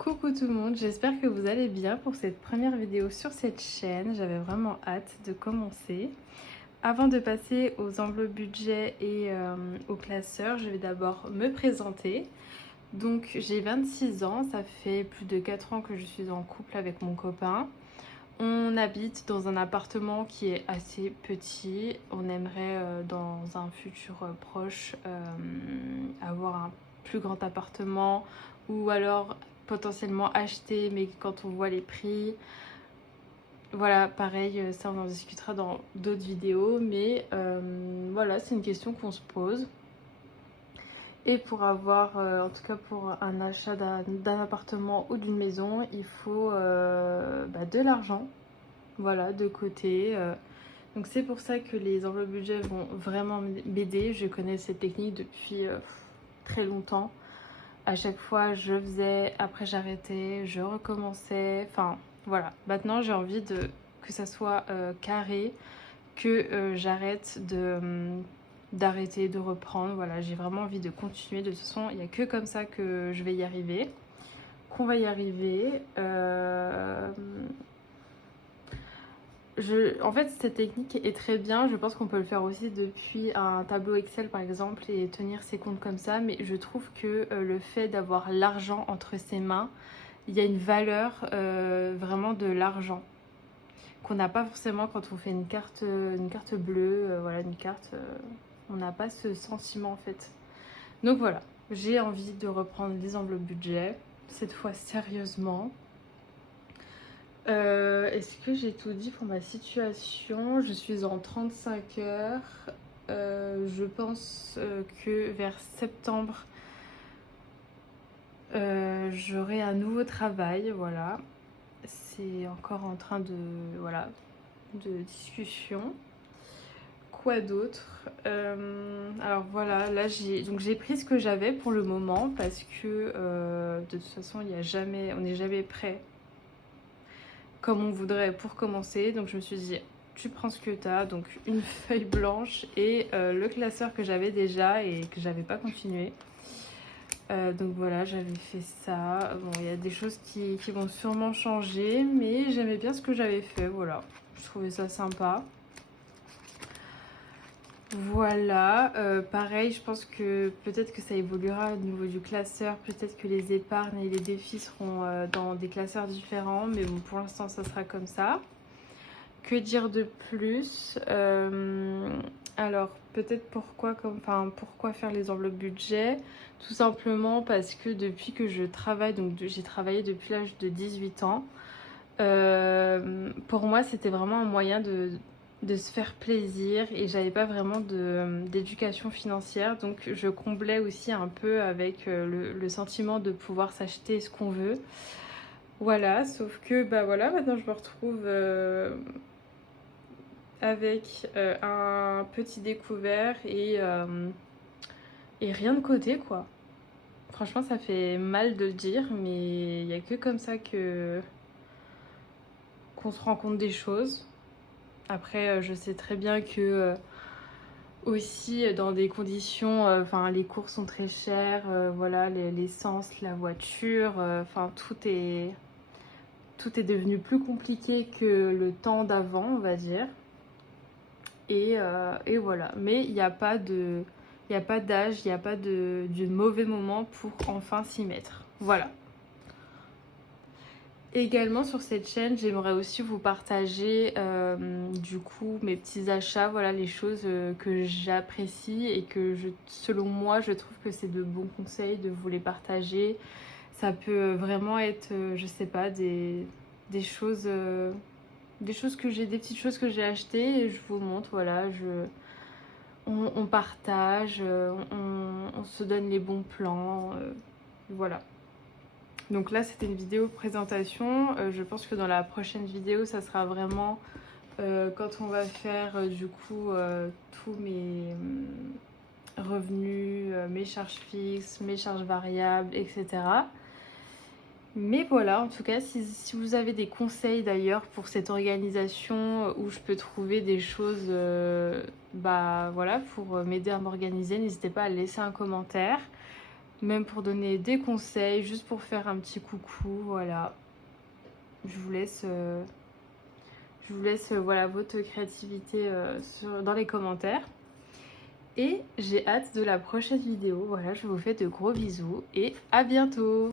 Coucou tout le monde, j'espère que vous allez bien pour cette première vidéo sur cette chaîne. J'avais vraiment hâte de commencer. Avant de passer aux enveloppes budget et au classeur, je vais d'abord me présenter. Donc j'ai 26 ans, ça fait plus de 4 ans que je suis en couple avec mon copain. On habite dans un appartement qui est assez petit. On aimerait dans un futur proche avoir un plus grand appartement ou alors potentiellement acheter, mais quand on voit les prix, voilà, pareil, ça on en discutera dans d'autres vidéos, mais voilà, c'est une question qu'on se pose. Et pour avoir, en tout cas pour un achat d'un appartement ou d'une maison, il faut de l'argent, voilà, de côté. Donc c'est pour ça que les enveloppes budget vont vraiment m'aider. Je connais cette technique depuis très longtemps. À chaque fois, je faisais, après j'arrêtais, je recommençais. Enfin, voilà. Maintenant, j'ai envie que ça soit carré, que j'arrête d'arrêter, de reprendre. Voilà, j'ai vraiment envie de continuer. De toute façon, il n'y a que comme ça que je vais y arriver, qu'on va y arriver. En fait, cette technique est très bien. Je pense qu'on peut le faire aussi depuis un tableau Excel, par exemple, et tenir ses comptes comme ça. Mais je trouve que le fait d'avoir l'argent entre ses mains, il y a une valeur vraiment de l'argent qu'on n'a pas forcément quand on fait une carte bleue, voilà, une carte. On n'a pas ce sentiment en fait. Donc voilà, j'ai envie de reprendre les enveloppes budget, cette fois sérieusement. Est-ce que j'ai tout dit pour ma situation? Je suis en 35 heures. Je pense que vers septembre, j'aurai un nouveau travail. Voilà. C'est encore en train de discussion. Quoi d'autre? Alors voilà, là j'ai pris ce que j'avais pour le moment parce que de toute façon on n'est jamais prêt comme on voudrait pour commencer. Donc je me suis dit, tu prends ce que tu as, donc une feuille blanche et le classeur que j'avais déjà et que j'avais pas continué. Donc voilà, j'avais fait ça. Bon, il y a des choses qui vont sûrement changer, mais j'aimais bien ce que j'avais fait, voilà. Je trouvais ça sympa. Voilà, pareil, je pense que peut-être que ça évoluera au niveau du classeur, peut-être que les épargnes et les défis seront dans des classeurs différents, mais bon, pour l'instant, ça sera comme ça. Que dire de plus? Alors, peut-être pourquoi faire les enveloppes budget? Tout simplement parce que depuis que je travaille, donc j'ai travaillé depuis l'âge de 18 ans, pour moi, c'était vraiment un moyen de se faire plaisir et j'avais pas vraiment d'éducation financière, donc je comblais aussi un peu avec le sentiment de pouvoir s'acheter ce qu'on veut. Voilà, sauf que bah voilà, maintenant je me retrouve avec un petit découvert et rien de côté quoi. Franchement, ça fait mal de le dire, mais il n'y a que comme ça qu'on se rend compte des choses. Après, je sais très bien que aussi dans des conditions, les courses sont très chères, voilà, l'essence, la voiture, tout est devenu plus compliqué que le temps d'avant, on va dire. Et voilà. Mais il n'y a pas d'âge, il n'y a pas de mauvais moment pour enfin s'y mettre. Voilà. Également sur cette chaîne, j'aimerais aussi vous partager du coup mes petits achats, voilà les choses que j'apprécie et que selon moi je trouve que c'est de bons conseils de vous les partager. Ça peut vraiment être, je sais pas, des choses, des petites choses que j'ai achetées et je vous montre, voilà, on partage, on se donne les bons plans, voilà. Donc là, c'était une vidéo présentation. Je pense que dans la prochaine vidéo, ça sera vraiment quand on va faire du coup tous mes revenus, mes charges fixes, mes charges variables, etc. Mais voilà, en tout cas, si vous avez des conseils d'ailleurs pour cette organisation où je peux trouver des choses voilà, pour m'aider à m'organiser, n'hésitez pas à laisser un commentaire. même pour donner des conseils, juste pour faire un petit coucou, voilà. Je vous laisse voilà, votre créativité dans les commentaires. Et j'ai hâte de la prochaine vidéo. Voilà, je vous fais de gros bisous et à bientôt!